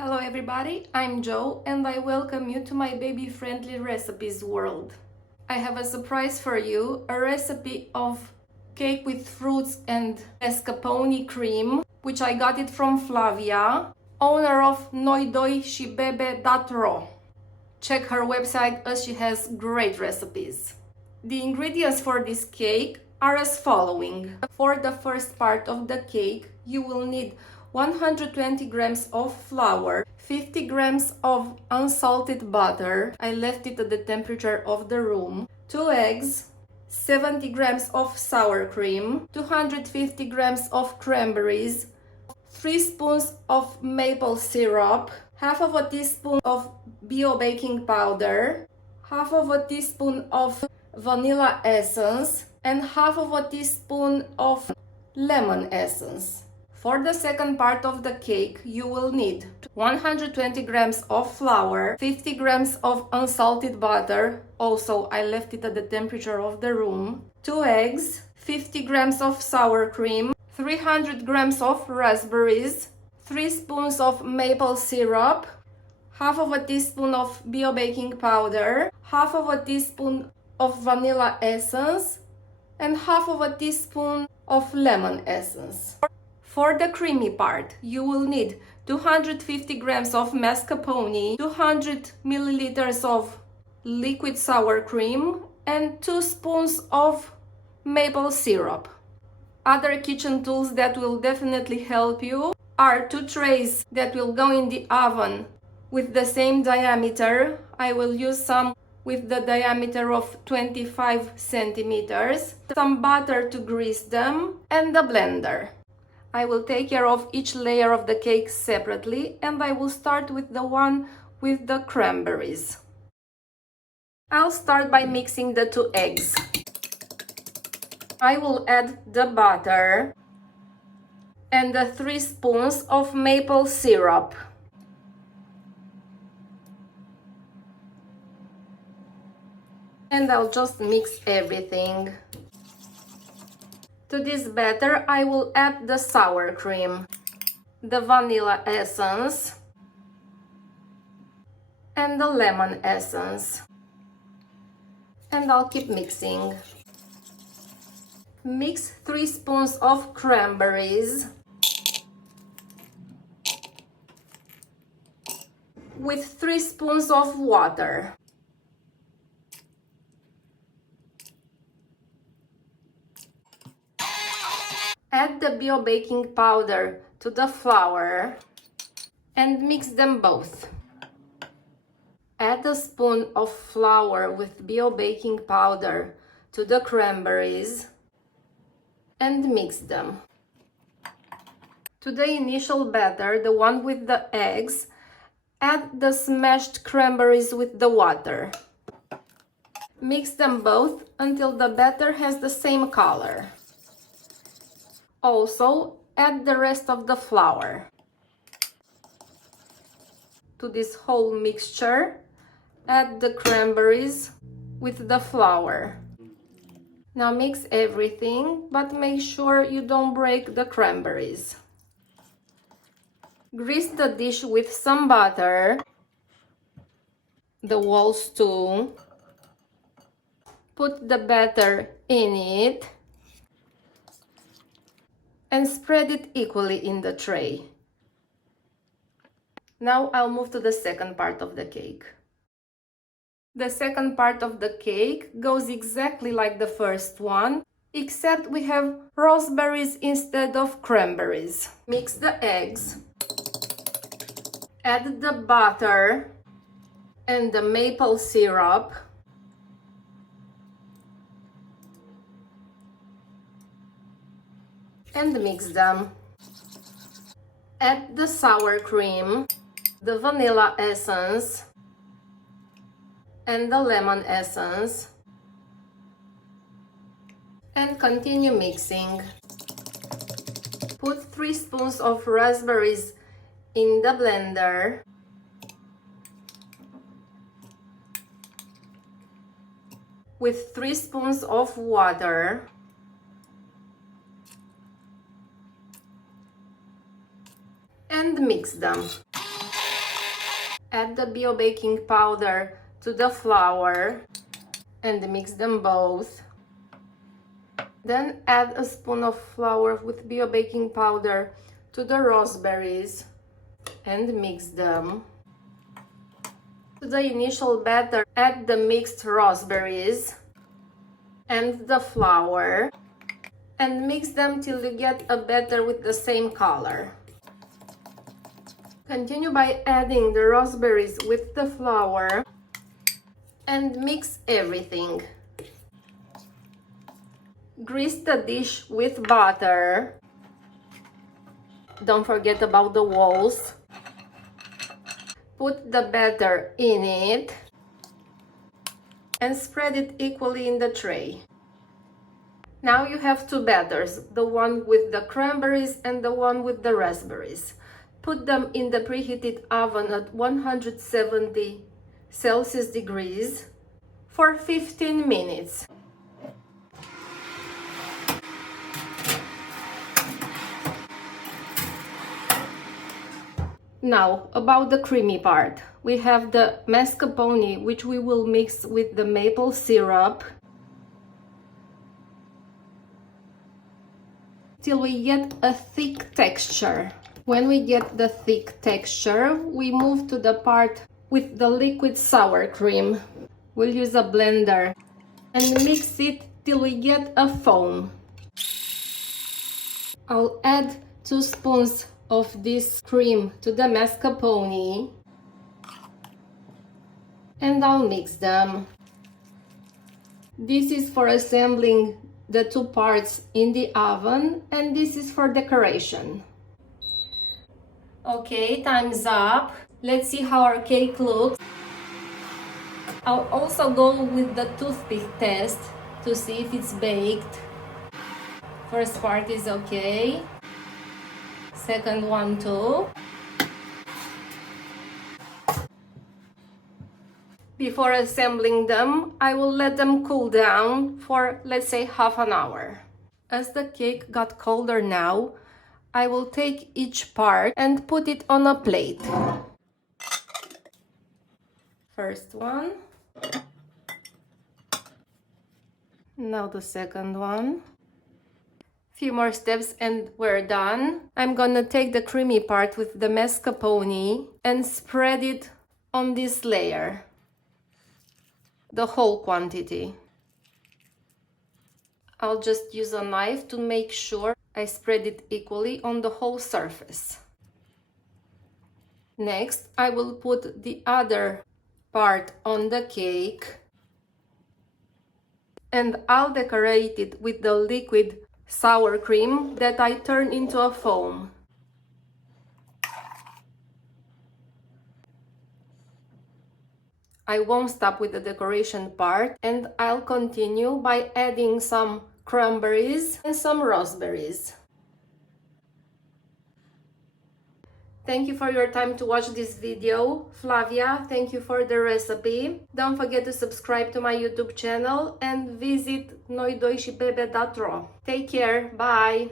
Hello everybody, I'm Jo and I welcome you to my baby-friendly recipes world. I have a surprise for you, a recipe of cake with fruits and mascarpone cream, which I got it from Flavia, owner of noidoisibebe.ro. Check her website as she has great recipes. The ingredients for this cake are as following. For the first part of the cake, you will need 120 grams of flour, 50 grams of unsalted butter, I left it at the temperature of the room, 2 eggs, 70 grams of sour cream, 250 grams of cranberries, 3 spoons of maple syrup, half of a teaspoon of bio baking powder, half of a teaspoon of vanilla essence, and half of a teaspoon of lemon essence. For the second part of the cake, you will need 120 grams of flour, 50 grams of unsalted butter, also I left it at the temperature of the room, 2 eggs, 50 grams of sour cream, 300 grams of raspberries, 3 spoons of maple syrup, half of a teaspoon of bio baking powder, half of a teaspoon of vanilla essence, and half of a teaspoon of lemon essence. For the creamy part, you will need 250 grams of mascarpone, 200 milliliters of liquid sour cream, and 2 spoons of maple syrup. Other kitchen tools that will definitely help you are 2 trays that will go in the oven with the same diameter. I will use some with the diameter of 25 centimeters, some butter to grease them, and a blender. I will take care of each layer of the cake separately, and I will start with the one with the cranberries. I'll start by mixing the 2 eggs. I will add the butter and the 3 spoons of maple syrup. And I'll just mix everything. To this batter, I will add the sour cream, the vanilla essence, and the lemon essence. And I'll keep mixing. Mix 3 spoons of cranberries with 3 spoons of water. Add the bio baking powder to the flour and mix them both. Add a spoon of flour with bio baking powder to the cranberries and mix them. To the initial batter, the one with the eggs, add the smashed cranberries with the water. Mix them both until the batter has the same color. Also, add the rest of the flour. To this whole mixture, add the cranberries with the flour. Now mix everything, but make sure you don't break the cranberries. Grease the dish with some butter, the walls too. Put the batter in it and spread it equally in the tray. Now I'll move to the second part of the cake. The second part of the cake goes exactly like the first one, except we have raspberries instead of cranberries. Mix the eggs, add the butter and the maple syrup, and mix them. Add the sour cream, the vanilla essence, and the lemon essence, and continue mixing. Put 3 spoons of raspberries in the blender, with 3 spoons of water, and mix them. Add the bio baking powder to the flour and mix them both. Then add a spoon of flour with bio baking powder to the raspberries and mix them. To the initial batter, add the mixed raspberries and the flour and mix them till you get a batter with the same color. Continue by adding the raspberries with the flour and mix everything. Grease the dish with butter. Don't forget about the walls. Put the batter in it and spread it equally in the tray. Now you have two batters, the one with the cranberries and the one with the raspberries. Put them in the preheated oven at 170 Celsius degrees for 15 minutes. Now, about the creamy part. We have the mascarpone, which we will mix with the maple syrup till we get a thick texture. When we get the thick texture, we move to the part with the liquid sour cream. We'll use a blender and mix it till we get a foam. I'll add 2 spoons of this cream to the mascarpone and I'll mix them. This is for assembling the two parts in the oven and this is for decoration. Okay, time's up. Let's see how our cake looks. I'll also go with the toothpick test to see if it's baked. First part is okay. Second one too. Before assembling them, I will let them cool down for, let's say, half an hour. As the cake got colder now, I will take each part and put it on a plate. First one. Now the second one. Few more steps and we're done. I'm gonna take the creamy part with the mascarpone and spread it on this layer. The whole quantity. I'll just use a knife to make sure I spread it equally on the whole surface. Next, I will put the other part on the cake and I'll decorate it with the liquid sour cream that I turn into a foam. I won't stop with the decoration part and I'll continue by adding some cranberries and some raspberries. Thank you for your time to watch this video. Flavia, thank you for the recipe. Don't forget to subscribe to my YouTube channel and visit noidoisibebe.ro. Take care, bye!